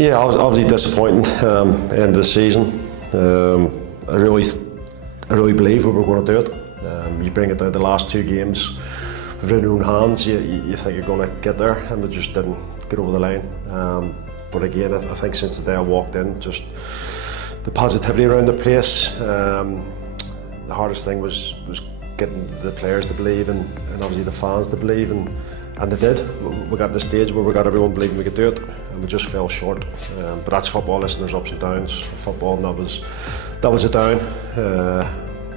Yeah, obviously disappointing end of the season. I really believe we were going to do it. You bring it down to the last two games within your own hands. You think you're going to get there, and they just didn't get over the line. But again, I think since the day I walked in, just the positivity around the place. The hardest thing was getting the players to believe and obviously the fans to believe, and they did. We got to the stage where we got everyone believing we could do it, and we just fell short. But that's football, listen, there's ups and downs. Football, and that was a down.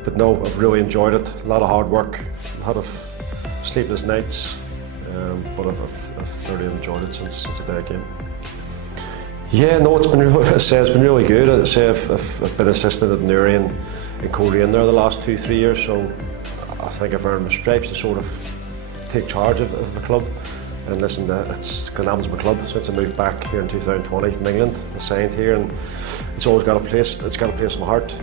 But no, I've really enjoyed it. A lot of hard work, a lot of sleepless nights, but I've thoroughly enjoyed it since the day I came. Yeah, no, it's been really good. As I say, I've been assistant at Newry and Cody in there the last 2-3 years, so I think I've earned the stripes to sort of take charge of the club. And listen, it's Glenavon's my club since I moved back here in 2020 from England. I signed here, and it's always got a place. It's got a place in my heart.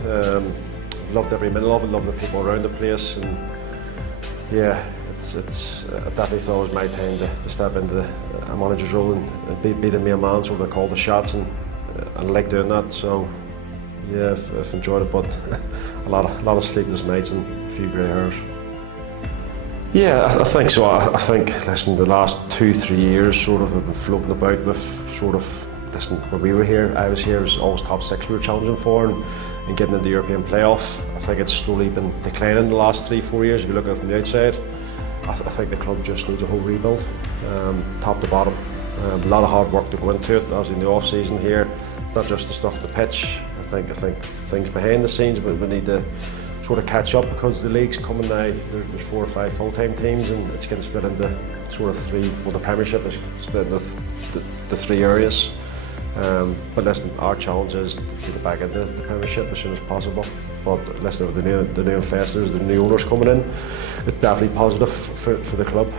Loved every minute of it. Loved the people around the place, and yeah, I definitely thought it was my time to step into a manager's role and be the main man, sort of call the shots, and I like doing that. So yeah, I've enjoyed it, but a lot of sleepless nights and a few grey hairs. Yeah, I think so. I think, listen, the last 2-3 years sort of have been floating about with sort of, listen, when we were here, I was here, it was always top 6 we were challenging for, and getting into the European playoff. I think it's slowly been declining the last 3-4 years if you look at it from the outside. I think the club just needs a whole rebuild, top to bottom. A lot of hard work to go into it. Obviously in the off season here, it's not just the stuff on the pitch. I think things behind the scenes, but we need to sort of catch up because the league's coming now. There's 4 or 5 full-time teams, and it's getting split into sort of 3. Well, the Premiership is split into the 3 areas. But listen, our challenge is to get back into the Premiership as soon as possible. But listen, the new investors, the new owners coming in, it's definitely positive for the club.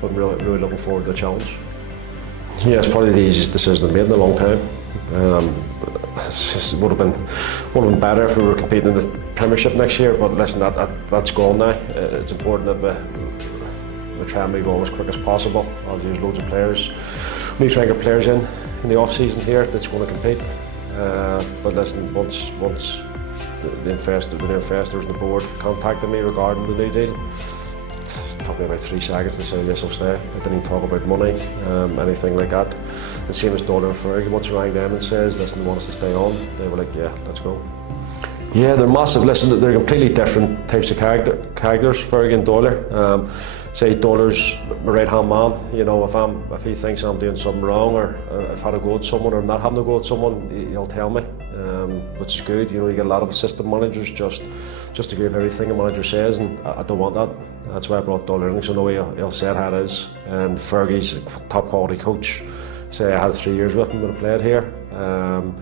But I'm really looking forward to the challenge. Yeah, it's probably the easiest decision I've made in a long time. It would have been better if we were competing in the Premiership next year. But listen, that's gone now. It's important that we try and move on as quick as possible. Obviously, there's loads of players. We need to try and get players in the off season here that's going to compete. But listen, once the investors and the board contacted me regarding the new deal, it took me about 3 seconds to say yes, I'll stay. I didn't even talk about money, anything like that. The same as Dollar and Fergie. Once you rang them and says, listen, they want us to stay on, they were like, yeah, let's go. Yeah, they're massive. Listen, they're completely different types of characters, Fergie and Dollar. Say Dollar's my right-hand man. You know, if he thinks I'm doing something wrong, or if I had to go at someone, or I'm not having to go at someone, he'll tell me, which is good. You know, you get a lot of assistant managers just to give everything a manager says, and I don't want that. That's why I brought Dollar in, because I know he'll say it how it is. And Fergie's a top quality coach. Say I had 3 years with him when I played here. And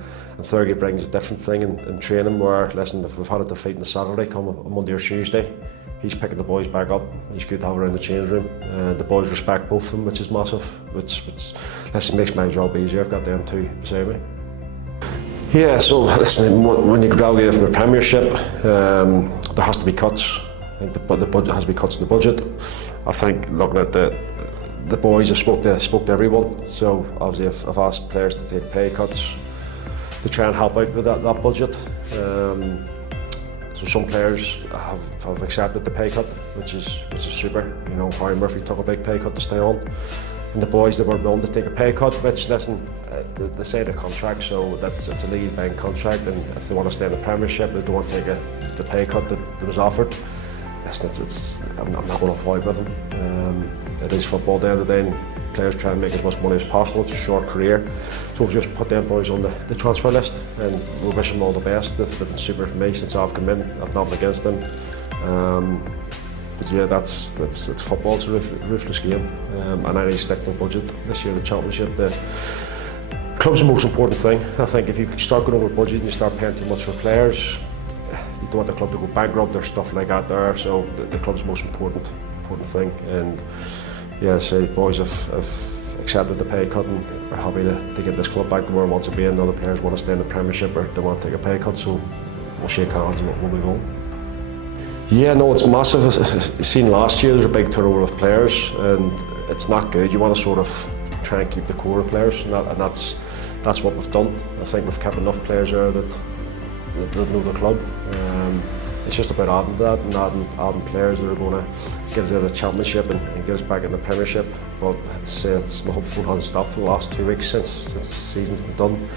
Fergie brings a different thing in training where, listen, if we've had a defeat on the Saturday, come on Monday or Tuesday, he's picking the boys back up. He's good to have around the change room. The boys respect both of them, which is massive, which listen, makes my job easier. I've got them two beside me. Yeah, so listen, when you graduate from the Premiership, there has to be cuts. I think the budget has to be cuts in the budget. I think looking at the boys, have spoke to everyone. So obviously I've asked players to take pay cuts to try and help out with that budget. So some players have accepted the pay cut, which is super. You know, Harry Murphy took a big pay cut to stay on, and the boys that were willing to take a pay cut, which listen, they say the contract, so it's a legally binding contract, and if they want to stay in the Premiership, they don't want to take the pay cut that was offered. Listen, I'm not going to fight with them. It is football at the end of the day, and players try and make as much money as possible. It's a short career, so we've just put them boys on the transfer list, and we wish them all the best. They've been super for me since I've come in. I've nothing against them. But yeah, it's football. It's a ruthless game, and I need to stick to the budget this year. The championship, the club's the most important thing. I think if you start going over budget and you start paying too much for players, you don't want the club to go bankrupt. There's stuff like that there, so the club's the most important thing. And yeah, say boys have accepted the pay cut and are happy to get this club back to where it wants to be, and other players want to stay in the Premiership or they want to take a pay cut, so we'll shake hands and we'll move on. Yeah, no, it's massive. As seen last year, there's a big turnover of players, and it's not good. You want to sort of try and keep the core of players, and that's that's what we've done. I think we've kept enough players there that know the club. It's just about adding to that and adding players that are going to get us out of the Championship and get us back in the Premiership. But my hopeful hasn't stopped for the last 2 weeks since the season's been done.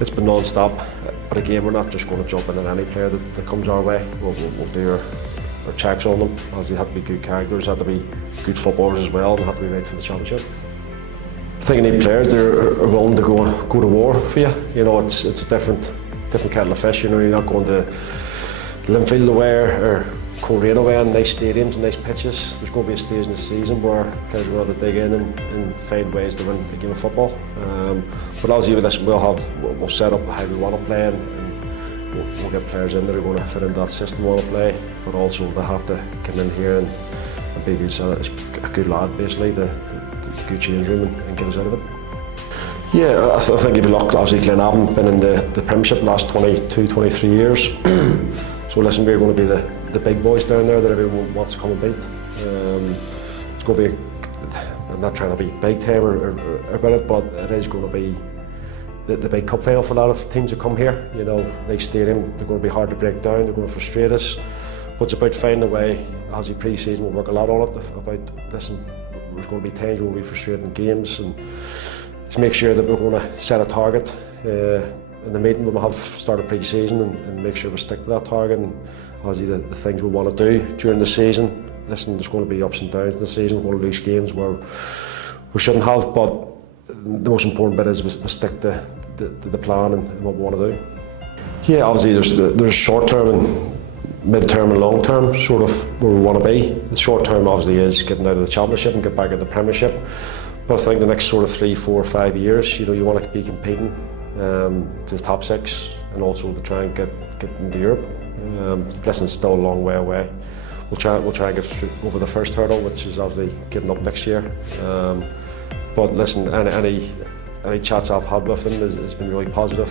It's been non-stop. But again, we're not just going to jump in on any player that comes our way. We'll do our checks on them. Obviously, they have to be good characters, have to be good footballers as well, and have to be right for the Championship. I think you need players that are willing to go to war for you. You know, it's a different kettle of fish. You know, you're not going to Linfield away or Coleraine away in nice stadiums and nice pitches. There's going to be a stage in the season where players will have to dig in and find ways to win a game of football. But obviously with this, we'll set up how we want to play, and we'll get players in that are going to fit into that system we want to play. But also they have to come in here and be a good lad, basically, the good change room and get us out of it. Yeah, I think if you look, obviously Glenavon been in the Premiership the last 22, 23 years. So listen, we're going to be the big boys down there that everyone wants to come and beat. It's going to be, I'm not trying to be big time or about it, but it is going to be the big cup final for a lot of teams that come here. You know, nice stadium, they're going to be hard to break down, they're going to frustrate us. But it's about finding a way, as the pre-season, we'll work a lot on it, about, listen, there's going to be times where we'll be frustrated in games, and to make sure that we're going to set a target in the meeting when we have started pre-season and make sure we stick to that target, and obviously the things we want to do during the season. Listen, there's going to be ups and downs in the season, we're going to lose games where we shouldn't have, but the most important bit is we stick to the plan and what we want to do. Yeah, obviously there's short term and mid-term and long term, sort of where we want to be. The short term obviously is getting out of the Championship and get back in the Premiership. But I think the next sort of 3, 4, 5 years, you know, you want to be competing to the top 6 and also to try and get into Europe. Listen, it's still a long way away. We'll try and get over the first hurdle, which is obviously getting up next year. But listen, any chats I've had with them has been really positive.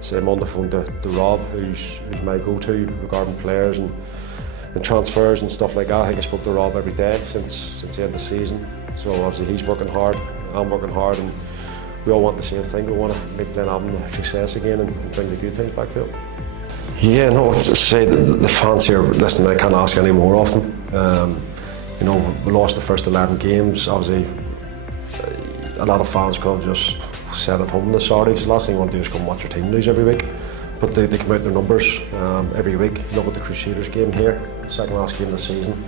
So I'm on the phone to Rob, who's my go-to regarding players and transfers and stuff like that. I think I spoke to Rob every day since the end of the season. So obviously he's working hard, I'm working hard, and we all want the same thing. We want to make Glenavon a success again and bring the good things back to it. Yeah, no, to say the fans here, listen, I can't ask any more of them. You know, we lost the first 11 games. Obviously, a lot of fans could have just sat at home this Saturday. So the last thing you want to do is come and watch your team lose every week. But they come out their numbers every week. Look at the Crusaders game here, second last game of the season.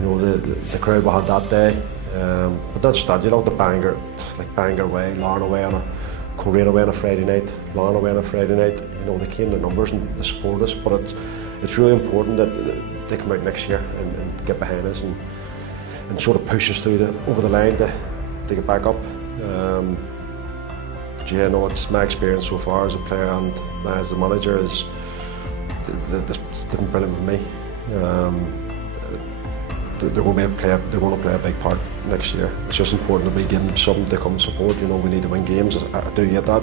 You know, the crowd we had that day. But that's that, you know, the Bangor, like Bangor away, Larne away on a Coleraine away on a Friday night, Larne away on a Friday night. You know, they came their numbers and they support us. But it's really important that they come out next year and get behind us and sort of push us through over the line to get back up. But yeah, no, it's my experience so far as a player and as a manager is they've been brilliant with me. They're going to play a big part next year. It's just important that we give them something to come and support. You know, we need to win games. I do get that.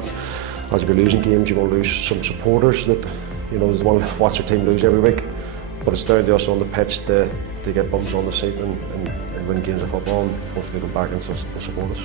As you're losing games, you're going to lose some supporters that, you know, they want to watch their team lose every week. But it's down to us on the pitch to get bums on the seat and win games of football, and hopefully come back and support us.